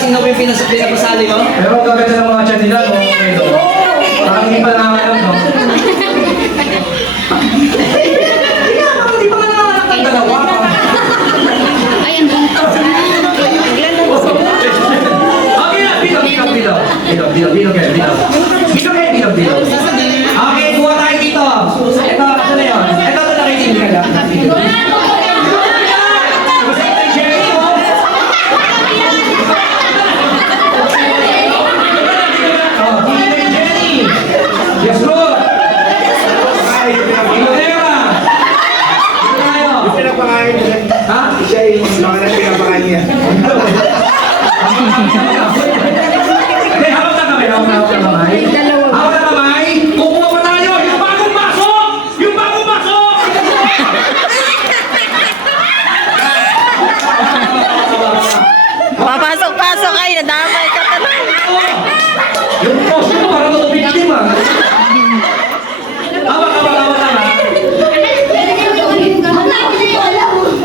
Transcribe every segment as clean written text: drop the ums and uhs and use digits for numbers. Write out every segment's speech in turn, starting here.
Sino ba yung pinapasali mo? Pero gaganda ng mga chan nila, no? Parang hindi pa nangangalam, no? Hindi pa nangangalam ng dalawa. Ayan, bangko. Okay na, bilog. Okay, kuha tayo dito. Ito na yun. Ito nakikinig ka lang. Yes, bro! Yung pinapakain niya. Ha? Siya yung mga pinapakain niya. Hindi, hawak na kamay. Hawak na kamay. Kukuha pa tayo. Yung bagong pasok! Yung bagong pasok! Papasok-pasok ay nadamay ka talaga. Yung post mo parang matupik-tim ah. Hawak.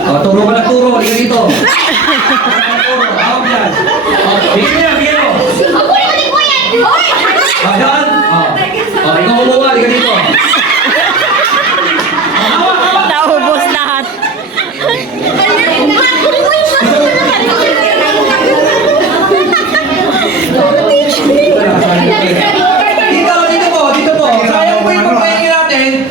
Oh, turo ka na turo. Liga dito. Hawak yan. Bigyan mo. Dyan. Ikaw kumuha. Liga dito. Hawak. Naubos lahat. Dito po. Sayang po yung pagkain natin.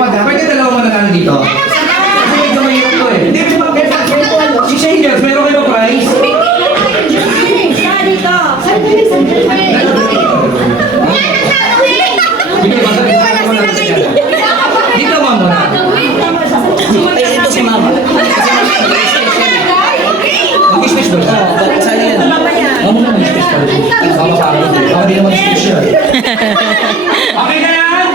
Pwede dalawa mananalo dito. Kasi medyo mahirap to eh. Hindi mo si Shangers, meron kayo ba prize? Dito ba muna? Ay, ito si Mama. Mag-space ba? Saan yan? Ako muna mag-space pa rin. Ako din naman space yun. Okay na yan?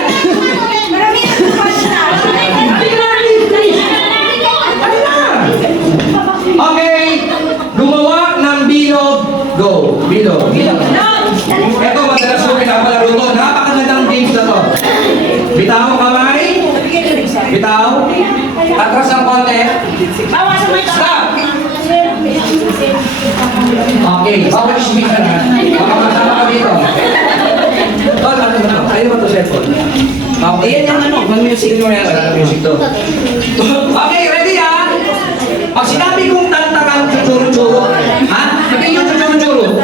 Okay, gumawa ng bilog. Go. Bilog. Ito, madalas ko pinapalaro to. Napakagandang games na to. Bitaw, kamay. Bitaw. Atras ang konti. Stop. Okay, bawal ismig ka na. Makakasama ka dito. Tol, ano ba? Ayaw ba ito cellphone? Okay. Ayan yung ano, mag-music. Music to. Okay, ready ha? Pag sinabi kong tantarang chuchuro-churo, ha? Sabihin yung chuchuro-churo.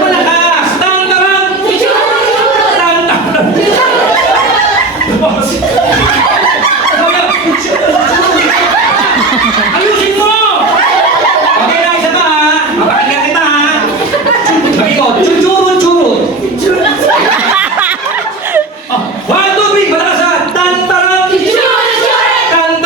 Malakas! Tantarang! Tantarang! Ayusin mo! Okay na, isa pa ha? Mapakinggan kita ha? Sabi ko, chuchuro-churo. 1, 2, 3, malakas ha? Tantarang! Tantarang!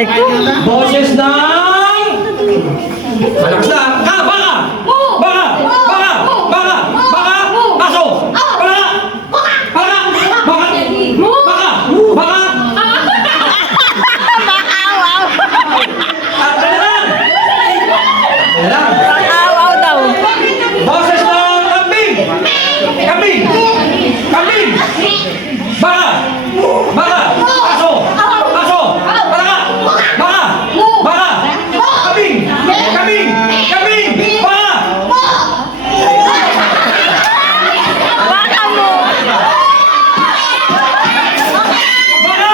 Aray ko. Boses ng... Malakas na. Baka! Baka! Baka! Baka! Baka! Aso! Baka! Baka! Baka! Baka! Baka! Awaw. Dali lang! Dali lang! Awaw daw. Boses ng kambing! Kambing! Kambing! Baka! Baka! Aso! Aso! Baka! Baka! Baka! Kambing! Kambing! Kambing! Baka! Baka mo. Baka!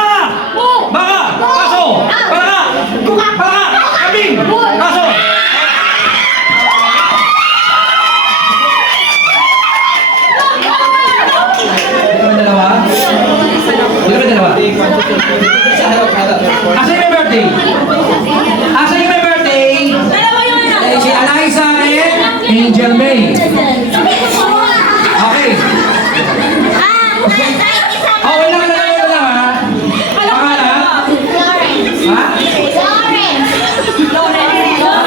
Baka! Aso! Baka! Baka! Kambing! Aso! Ito ba dalawa? Ito ba dalawa? Sa harap-harap. Asa yung may birthday? Asa yung may birthday? Si Eliza and Angel May. Okay. Oh, wala ka na ha? Pangalan? Ha?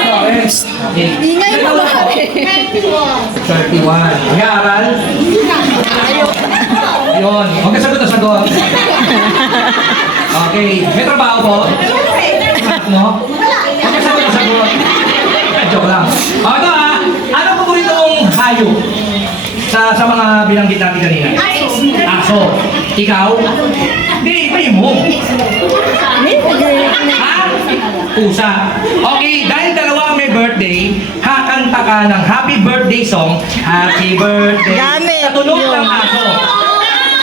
Lawrence. Okay. Ingay mo ba? 31. Mag-aaral? Yun. Huwag ka sagot na sagot. Okay. May trabaho po? Anak mo? Huwag ka sagot na sagot. Joke lang. O, ito ha. Ano paborito mong hayop? Sa mga binanggit natin kanina. Aso. Ikaw? Hindi, ipayin mo. Ha? Pusa. Okay, dahil dalawa ang may birthday, kakanta ka ng happy birthday song. Happy birthday. Gamit. Sa tunog ng aso.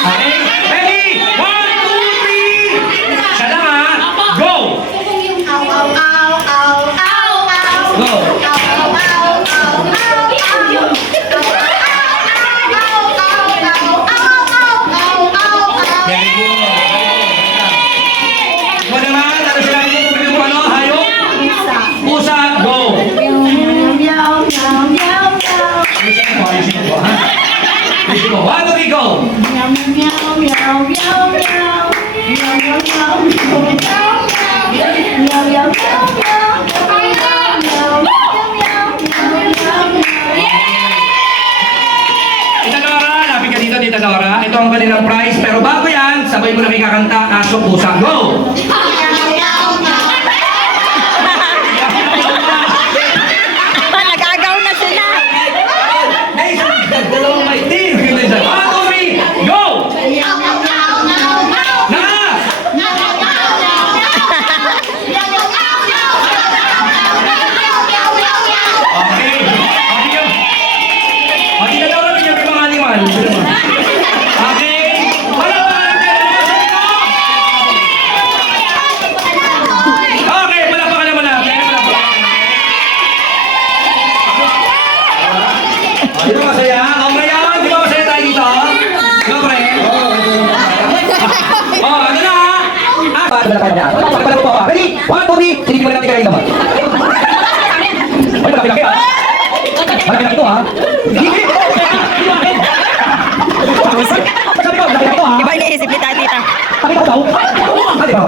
Okay? Ready? 1, 2, 3. Siya lang ha. Go! Go! Very good. Ikaw naman, ano sila yung pupili mo ano? Hayop? Pusa, go! Ayusin mo, ayusin mo, ha? Ayusin mo. 1, 2, 3, go! Tita Nora, lapit ka dito, Tita Nora. Ito ang kanilang prize. Pero bago yan, sabay mo na may kakanta, aso, pusa, go! Nagagaw na sila. Hey, dalawang may team. 1, 2, 3, go! Na! Okay. Okay yun. O, Tita Nora, bigyan mo yung mga animal. Okay. Wala pa natin. Okay, palakpakan naman natin. Palakpakan. Di ba masaya? Okay yan? Di ba masaya tayo dito? Di ba, pre? Oh, ano na? Ready? 1, 2, 3. Sinigil mo natin kayo naman. Ay, malaki-laki ha? Malaki-laki ito ha? Hindi! Sabi ko, malaki-laki ito ha? Iba iniisip ni tita. Sabi ko daw. Ah, di ba?